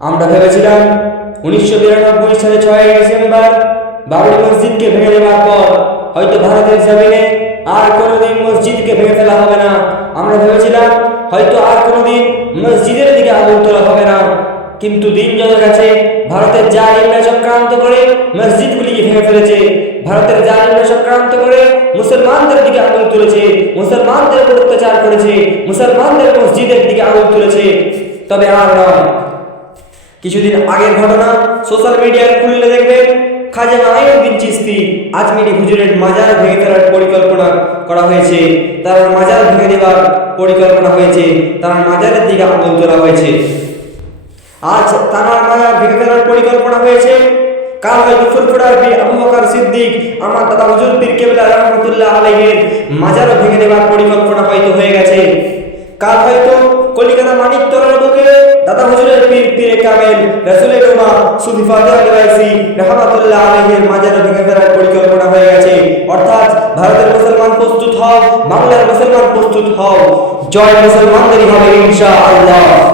আমরা ভেবেছিলাম 1992 সালে 6 ডিসেম্বর বাবরি মসজিদকে ভেঙে দেওয়ার পর হয়তো ভারতের জমিনে আর কোনোদিন মসজিদকে ভেঙে ফেলা হবে না। আমরা ভেবেছিলাম হয়তো আর কোনোদিন মসজিদের দিকে আগুন তোলা হবে না। কিন্তু দিন যত গেছে ভারতের জালিমরা চক্রান্ত করে মসজিদগুলিকে ভেঙে ফেলেছে। ভারতের জালিমরা চক্রান্ত করে মুসলমানদের দিকে আগুন তুলেছে, মুসলমানদের উপর অত্যাচার করেছে, মুসলমানদের মসজিদের দিকে আগুন তুলেছে। তবে আর নয়। কিছুদিন আগের ঘটনা সোশ্যাল মিডিয়ায় খুললে দেখবেন খাজা মাঈনুদ্দিন চিশতি আজমিরি হুজুরের মাজার ভেঙে ফেলার পরিকল্পনা করা হয়েছে। তার মাজার ভেঙে দেওয়ার পরিকল্পনা হয়েছে, তার মাজারের দিকে আগুন তোলা হয়েছে। আজ তার মাজার ভেঙে ফেলার পরিকল্পনা হয়েছে। কাল হয়তো ফুরফুরার পীর আবু বকর সিদ্দিক আমার দাদা হুজুর পীর কেবলা রহমতুল্লাহ আলাইহির মাজারও ভেঙে দেওয়ার পরিকল্পনা হয়তো হয়ে গেছে। কাল হয়তো কলিকাতা মানিকতলার বুকে দাদা হুজুরের পীর পীরে কামেল রাসূলের উম্মাহ সুফি ফাতেহ আল-ওয়াইসি রহমাতুল্লাহ আলাইহির মাজার ভেঙে ফেলার পরিকল্পনা হয়ে গেছে। অর্থাৎ ভারতের মুসলমান প্রস্তুত হও, বাংলার মুসলমান প্রস্তুত হও। জয় মুসলমানদেরই হবে ইনশাআল্লাহ।